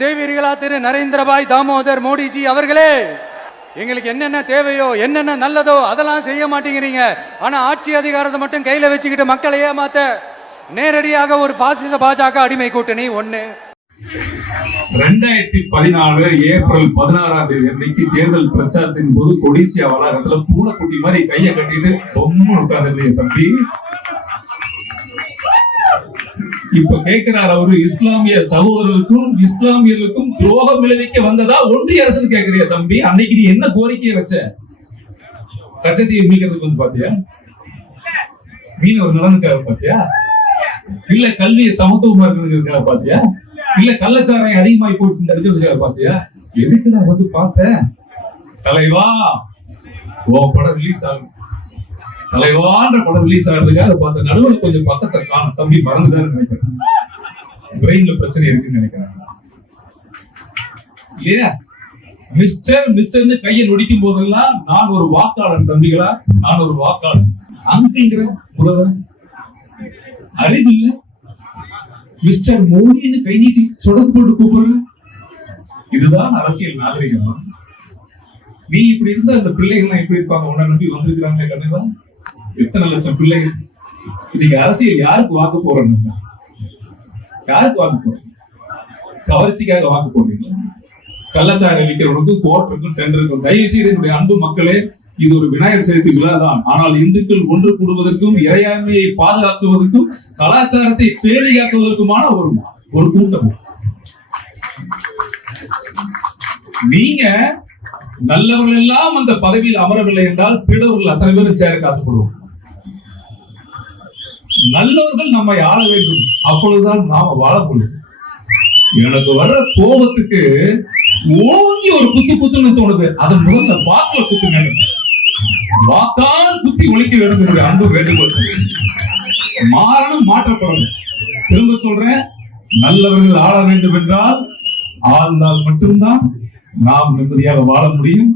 செய்வீர்களா திரு நரேந்திரபாய் தாமோதர் மோடிஜி அவர்களே? எங்களுக்கு என்னென்ன தேவையோ என்னென்ன நல்லதோ அதெல்லாம் செய்ய மாட்டேங்கிறீங்க. ஆனா ஆட்சி அதிகாரத்தை மட்டும் கையில வச்சுக்கிட்டு மக்களை ஏமாத்த நேரடியாக ஒரு பாசிச பாஜக அடிமை கூட்டணி ஒண்ணு. 2014 ஏப்ரல் 16ஆம் தேதி அன்னைக்கு தேர்தல் பிரச்சாரத்தின் போது கொடிசியா வளாகத்துல பூனைக்குட்டி மாதிரி கையை கட்டிட்டு ரொம்ப உட்கார்ந்து தம்பி இப்ப கேட்கிறார் அவரு, இஸ்லாமிய சகோதரர்களுக்கும் இஸ்லாமியர்களுக்கும் துரோகம் விளைவிக்க வந்ததா ஒன்றிய அரசு கேட்கிறியா தம்பி? அன்னைக்கு நீ என்ன கோரிக்கையை வச்ச? கச்சத்தீவை மீட்கிறதுக்கு வந்து பாத்தியா? மீனவர் நலனுக்காக பாத்தியா? இல்ல கல்வியை சமத்துவமா இருக்கிறதுக்காக பாத்தியா? இல்ல கள்ளச்சாராயம் அதிகமாகி போச்சு தடுக்கிறதுக்காக பாத்தியா? எதுக்கு நான் வந்து பார்த்தேன்? தலைவா உன் படம் ரிலீஸ் ஆகும், தலைவான்ற படம் ரிலீஸ் ஆகிறதுக்காக பார்த்த நடுவில் கொஞ்சம் பக்கத்தை காணும் தம்பி மறந்துதான் நினைக்கிறேன். பிரெயின்ல பிரச்சனை இருக்குன்னு நினைக்கிறேன் இல்லையா? மிஸ்டர் மிஸ்டர்னு கையை நொடிக்கும் போதெல்லாம் நான் ஒரு வாக்காளர் தம்பிகளா, நான் ஒரு வாக்காளர். அங்கிற முதல்வர் அறிவு இல்ல, மிஸ்டர் மோடின்னு கை நீட்டி சொடக்கு போட்டு கூப்பிடுற. இதுதான் அரசியல் நாகரிகமா? நீ இப்படி இருந்தா அந்த பிள்ளைகள் எப்படி இருப்பாங்க? உன்னை நம்பி வந்திருக்கிறாங்க கண்டிப்பா. எத்தனை லட்சம் பிள்ளைகள் இன்னைக்கு அரசியல் யாருக்கு வாக்கு போறோம்? யாருக்கு வாக்கு போறோம்? கவர்ச்சிக்காக வாக்கு போடுறீங்களா? கள்ளச்சாரம் விற்கிறவனுக்கும் கோர்ட்டுக்கும் டெண்டருக்கும். தயவு செய்து என்னுடைய அன்பு மக்களே, இது ஒரு விநாயகர் சதுர்த்தி விழா தான். ஆனால் இந்துக்கள் ஒன்று கூடுவதற்கும் இறையாண்மையை பாதுகாக்குவதற்கும் கலாச்சாரத்தை பேணி காக்குவதற்குமான ஒரு கூட்டம். நீங்க நல்லவர்கள் எல்லாம் அந்த பதவியில் அமரவில்லை என்றால் பிறவர்கள் அத்தனை பேரும் சேர ஆசைப்படுவோம். நல்லவர்கள் நம்மை ஆள வேண்டும், அப்பொழுதுதான் நாம வாழ முடியும். எனக்கு வர்ற கோபத்துக்கு ஓங்கி ஒரு குத்துன்னு தோணுது. அதன் முதல்ல வாக்குல குத்துங்க, வாக்கால் குத்தி ஒழிக்க வேண்டும். அன்பு வேண்டுகோள். மாறணும், மாற்றப்படணும். திரும்ப சொல்றேன், நல்லவர்கள் ஆள வேண்டும் என்றால் ஆழ்ந்தால் மட்டும்தான் நாம் நிம்மதியாக வாழ முடியும்.